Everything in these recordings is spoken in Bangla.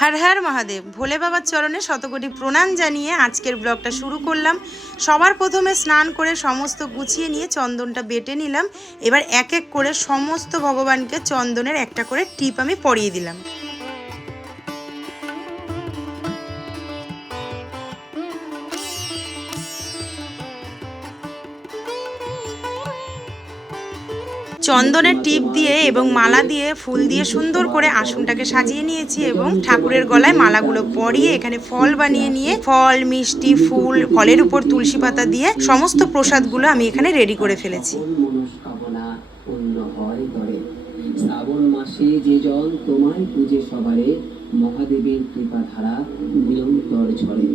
হর হর মহাদেব। ভোলে বাবার চরণে শতকোটি প্রণাম জানিয়ে আজকের ব্লগটা শুরু করলাম। সবার প্রথমে স্নান করে সমস্ত গুছিয়ে নিয়ে চন্দনটা বেটে নিলাম। এবার এক এক করে সমস্ত ভগবানকে চন্দনের একটা করে টিপ আমি পরিয়ে দিলাম। চন্দনের টিপ দিয়ে এবং মালা দিয়ে, ফুল দিয়ে সুন্দর করে আসনটাকে সাজিয়ে নিয়েছি এবং ঠাকুরের গলায় মালাগুলো পরিয়ে এখানে ফল বানিয়ে নিয়ে, ফল, মিষ্টি, ফুল, ফলের উপর তুলসী পাতা দিয়ে সমস্ত প্রসাদগুলো আমি এখানে রেডি করে ফেলেছি। শ্রাবণ মাসে যে জন তোমায় পূজে সবারে, মহাদেবের ঝরে।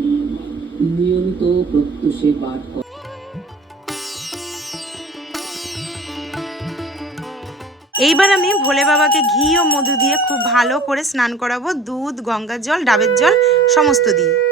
নিয়মিত প্রত্যুষে পাঠ এইবার আমি ভোলে বাবাকে ঘি ও মধু দিয়ে খুব ভালো করে স্নান করাবো। দুধ, গঙ্গার জল, ডাবের জল, সমস্ত দিয়ে।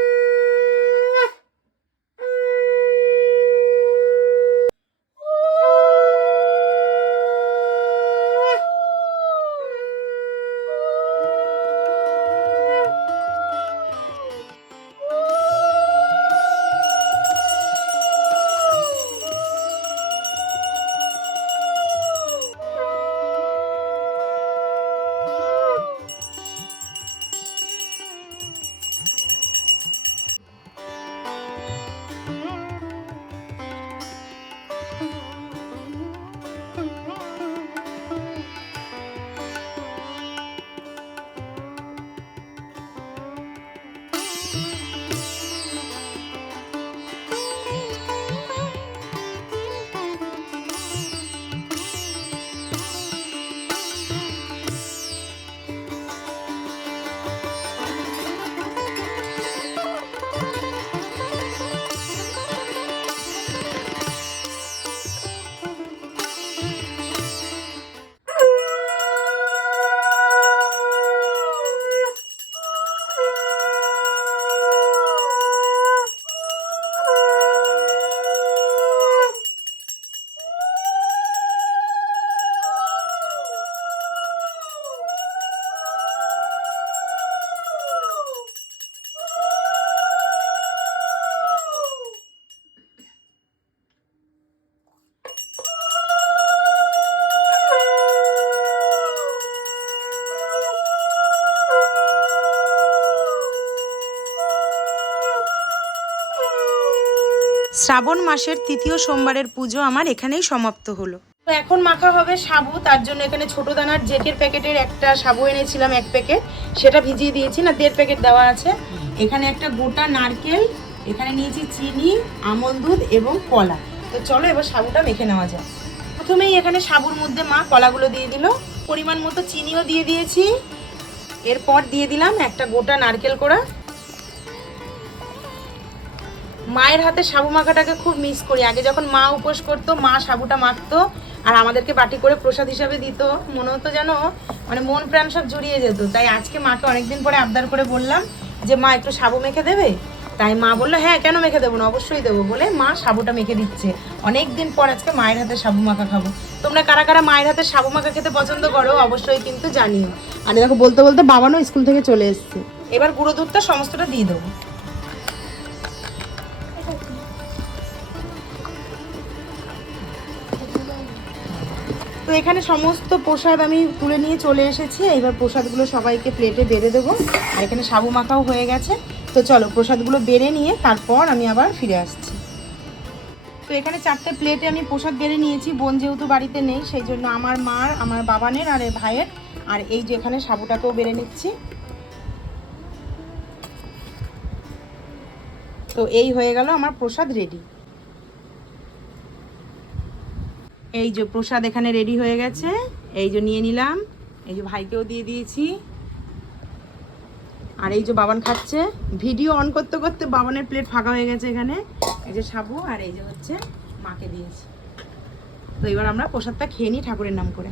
Mm-hmm. শ্রাবণ মাসের তৃতীয় সোমবারের পুজো আমার এখানেই সমাপ্ত হলো। তো এখন মাখা হবে সাবু, তার জন্য এখানে ছোট দানার জেকের প্যাকেটের একটা সাবু এনেছিলাম, এক প্যাকেট। সেটা ভিজিয়ে দিয়েছি, না, দেড় প্যাকেট দেওয়া আছে। এখানে একটা গোটা নারকেল, এখানে নিয়েছি চিনি, আমল দুধ এবং কলা। তো চলো এবার সাবুটা মেখে নেওয়া যায় প্রথমেই এখানে সাবুর মধ্যে মা কলাগুলো দিয়ে দিল। পরিমাণ মতো চিনিও দিয়ে দিয়েছি। এরপর দিয়ে দিলাম একটা গোটা নারকেল কোড়া। মায়ের হাতে সাবু মাখাটাকে খুব মিস করি। আগে যখন মা উপোস করতো, মা সাবুটা মাখতো আর আমাদেরকে বাটি করে প্রসাদ হিসাবে দিত। মনে হতো যেন মানে মন প্রাণ সব জুড়িয়ে যেত। তাই আজকে মাকে অনেকদিন পরে আবদার করে বললাম যে, মা, একটু সাবু মেখে দেবে? তাই মা বলল হ্যাঁ কেন মেখে দেবো না? অবশ্যই দেবো। বলে মা সাবুটা মেখে দিচ্ছে। অনেক দিন পর আজকে মায়ের হাতে সাবু মাখা খাব। তোমরা কারা কারা মায়ের হাতে সাবু মাখা খেতে পছন্দ করো অবশ্যই কিন্তু জানিও। আর দেখো, বলতে বলতে বাবানও স্কুল থেকে চলে এসছে। এবার গুঁড়ো দুধটা সমস্তটা দিয়ে দেবো। তো এখানে সমস্ত প্রসাদ আমি তুলে নিয়ে চলে এসেছি। এইবার প্রসাদগুলো সবাইকে প্লেটে বেড়ে দেবো। আর এখানে সাবু মাখাও হয়ে গেছে। তো চলো, প্রসাদগুলো বেড়ে নিয়ে তারপর আমি আবার ফিরে আসছি। তো এখানে চারটে প্লেটে আমি প্রসাদ বেড়ে নিয়েছি। বোন যেহেতু বাড়িতে নেই, সেই জন্য আমার মার, আমার বাবানের আর ভাইয়ের। আর এই যে এখানে সাবুটাকেও বেড়ে নিচ্ছি। তো এই হয়ে গেল আমার প্রসাদ রেডি এই যে প্রসাদ এখানে রেডি হয়ে গেছে। এই যে নিয়ে নিলাম। এই যে ভাইকেও দিয়ে দিয়েছি। আর এই যে বাবান খাচ্ছে। ভিডিও অন করতে করতে বাবানের প্লেট ফাঁকা হয়ে গেছে এখানে। এই যে সাবু আর এই যে হচ্ছে মাকে দিয়েছি। তো এবার আমরা প্রসাদটা খেয়ে নিই ঠাকুরের নাম করে।